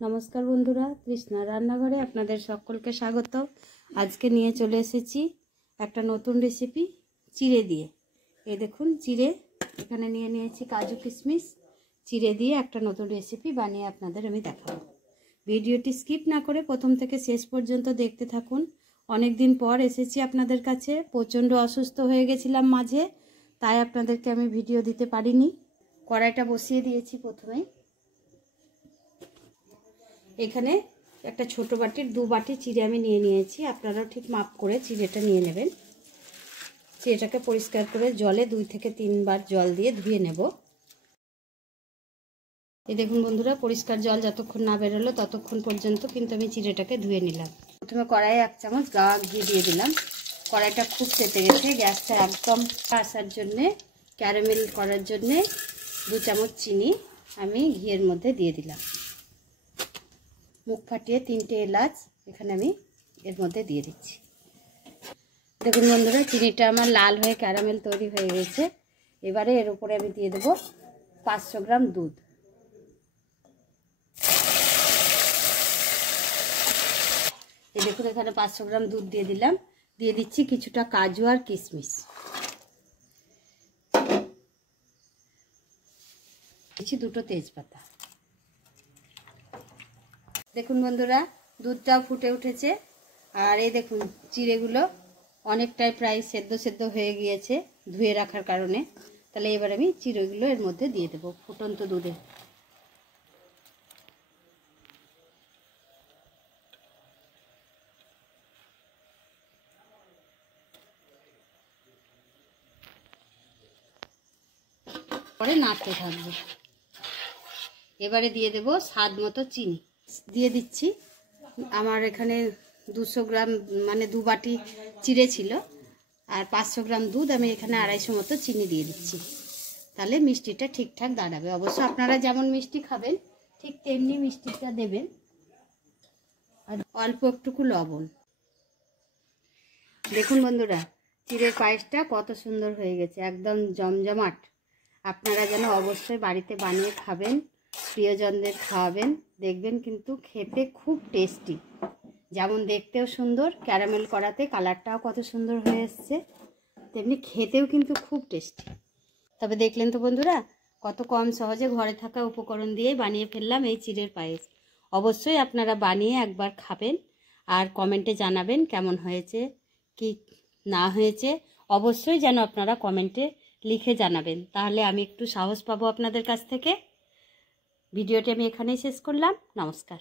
নমস্কার বন্ধুরা, তৃষ্ণা রান্নাঘরে আপনাদের সকলকে স্বাগত। আজকে নিয়ে চলে এসেছি একটা নতুন রেসিপি চিড়ে দিয়ে। এই দেখুন, চিড়ে এখানে নিয়ে নিয়েছি, কাজু কিশমিশ, চিড়ে দিয়ে একটা নতুন রেসিপি বানিয়ে আপনাদের আমি দেখাবো। ভিডিওটি স্কিপ না করে প্রথম থেকে শেষ পর্যন্ত দেখতে থাকুন। অনেক দিন পর এসেছি আপনাদের কাছে, প্রচণ্ড অসুস্থ হয়ে গেছিলাম মাঝে, তাই আপনাদেরকে আমি ভিডিও দিতে পারিনি। কড়াইটা বসিয়ে দিয়েছি। প্রথমেই এখানে একটা ছোট বাটির 2 বাটি চিড়ে আমি নিয়ে নিয়েছি। আপনারাও ঠিক মাপ করে চিড়েটা নিয়ে নেবেন। চিড়েটাকে পরিষ্কার করে জলে 2 থেকে 3 বার জল দিয়ে ধুয়ে নেব। এই দেখুন বন্ধুরা, পরিষ্কার জল যতক্ষণ না বেরোলো ততক্ষণ পর্যন্ত কিন্তু আমি চিড়েটাকে ধুয়ে নিলাম। প্রথমে কড়াইয়ে 1 চামচ গাওয়া ঘি দিয়ে দিলাম। কড়াইটা খুব তেতে গেছে, গ্যাসটা একদম আসার জন্যে, ক্যারামেল করার জন্যে 2 চামচ চিনি আমি ঘিয়ের মধ্যে দিয়ে দিলাম। মুখ ফাটিয়ে 3টে এলাচ এখানে আমি এর মধ্যে দিয়ে দিচ্ছি। দেখুন বন্ধুরা, চিনিটা আমার লাল হয়ে ক্যারামেল তৈরি হয়ে গেছে। এবারে এর উপরে আমি দিয়ে দেব 500 গ্রাম দুধ। এই দেখুন, এখানে 500 গ্রাম দুধ দিয়ে দিলাম। দিয়ে দিচ্ছি কিছুটা কাজু আর কিশমিশ, দিচ্ছি 2টো তেজপাতা। দেখুন বন্ধুরা, দুধটাও ফুটে উঠেছে। আর এই দেখুন, চিড়েগুলো অনেকটাই প্রায় সেদ্ধ হয়ে গিয়েছে ধুয়ে রাখার কারণে। তাহলে এবার আমি চিড়েগুলো এর মধ্যে দিয়ে দেবো ফুটন্ত দুধে। পরে নাড়তে থাকবো। এবারে দিয়ে দেবো স্বাদ মতো চিনি। দিয়ে দিচ্ছি, আমার এখানে 200 গ্রাম মানে 2 বাটি চিড়ে ছিল, আর 500 গ্রাম দুধ, আমি এখানে 250 মতো চিনি দিয়ে দিচ্ছি। তাহলে মিষ্টিটা ঠিকঠাক দাঁড়াবে। অবশ্য আপনারা যেমন মিষ্টি খাবেন ঠিক তেমনি মিষ্টিটা দেবেন। আর অল্প একটুকু লবণ। দেখুন বন্ধুরা, চিড়ের পায়েসটা কত সুন্দর হয়ে গেছে, একদম জমজমাট। আপনারা যেন অবশ্যই বাড়িতে বানিয়ে খাবেন, প্রিয়জনদের খাওয়াবেন, দেখবেন কিন্তু খেতে খুব টেস্টি। যেমন দেখতেও সুন্দর, ক্যারামেল করাতে কালারটাও কত সুন্দর হয়ে এসছে, তেমনি খেতেও কিন্তু খুব টেস্টি। তবে দেখলেন তো বন্ধুরা, কত কম সহজে ঘরে থাকা উপকরণ দিয়ে বানিয়ে ফেললাম এই চিড়ের পায়েস। অবশ্যই আপনারা বানিয়ে একবার খাবেন আর কমেন্টে জানাবেন কেমন হয়েছে কি না হয়েছে। অবশ্যই যেন আপনারা কমেন্টে লিখে জানাবেন, তাহলে আমি একটু সাহস পাবো আপনাদের কাছ থেকে। ভিডিওটি আমি এখানেই শেষ করলাম। নমস্কার।